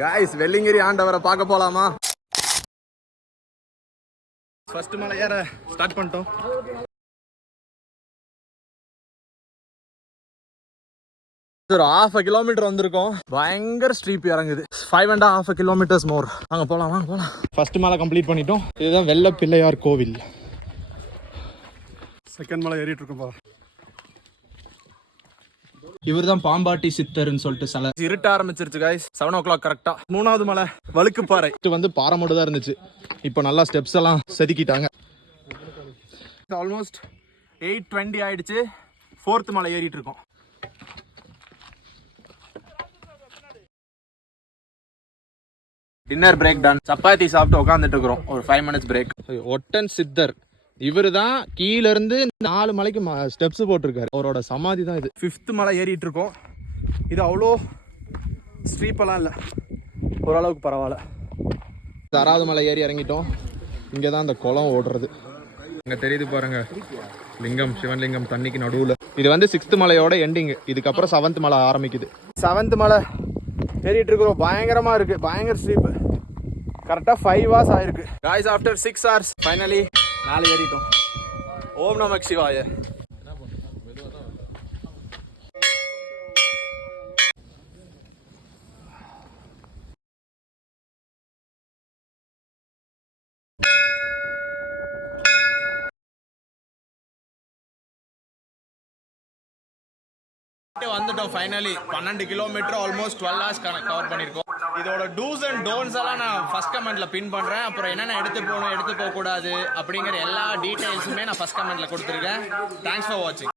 Guys Velliangiri ஆண்டவரை பார்க்க போலாமா? ஃபர்ஸ்ட் மலை ஏற ஸ்டார்ட் பண்ணிட்டோம். ஒரு 1/2 கிலோமீட்டர் வந்திருக்கோம். பயங்கர ஸ்ட்ரீப் இறங்குது. 5.5 கிலோமீட்டர்ஸ் மோர். வாங்க போலாம் வாங்க போலாம். ஃபர்ஸ்ட் மலை கம்ப்ளீட் பண்ணிட்டோம். இதுதான் வெள்ள பிள்ளையார் கோவில். செகண்ட் மலை ஏறிட்டு இருக்கோம். இவர் தான் பாம்பாட்டி சித்தர்னு சொல்லிட்டு சில இருட்ட ஆரம்பிச்சிருச்சு காய்ஸ். 7 o'clock கரெக்டா. 3வது மலை வழுக்குப்பாறை. இது வந்து பாறை மட்டும் தான் இருந்துச்சு. இப்போ நல்லா ஸ்டெப்ஸ் எல்லாம் செதுக்கிட்டாங்க. ஆல்மோஸ்ட் 8:20 ஆயிடுச்சு. 4th மலை ஏறிட்டு இருக்கோம். Dinner break ton. சப்பாத்தி சாப்பிட்டு உட்காந்துட்டு இருக்கிறோம். ஒரு 5 minutes பிரேக். ஒட்டன் சித்தர் இவரு தான் கீழ இருந்து 4 மலைக்கு ஸ்டெப்ஸ் போட்டிருக்காரு. அவரோட சமாதி தான் இது. 5th மலை ஏறிட்டு இருக்கோம். இது அவ்வளோ ஸ்ட்ரீப்பெல்லாம் இல்லை, ஓரளவுக்கு பரவாயில்ல. 6வது மலை ஏறி இறங்கிட்டோம். இங்கே தான் அந்த குளம் ஓடுறது. இங்கே தெரியுது பாருங்க, லிங்கம், சிவன்லிங்கம் தண்ணிக்கு நடுவில். இது வந்து 6th மலையோட எண்டிங். இதுக்கப்புறம் 7th மலை ஆரம்பிக்குது. 7th மலை ஏறிட்டு இருக்கிறோம். பயங்கரமா இருக்கு, பயங்கர ஸ்ட்ரீப். கரெக்டாக 5 hours ஆயிருக்கு. காய்ஸ் ஆஃப்டர் 6 hours ஃபைனலி மேலே ஏறிட்டோம். ஓம் நமக் சிவாய. வந்துட்டோம் finally. 12 kilometre almost 12 hours cover பண்ணியிருக்கோம். இதோட டூஸ் அண்ட் டோன்ஸ் எல்லாம் நான் ஃபர்ஸ்ட் கமெண்ட்ல பின் பண்றேன். அப்புறம் என்னென்ன எடுத்து போகணும், எடுத்து போக கூடாது அப்படிங்கிற எல்லா டீடைல்ஸுமே நான் ஃபர்ஸ்ட் கமெண்ட்ல கொடுத்துருக்கேன். தேங்க்ஸ் ஃபார் வாட்சிங்.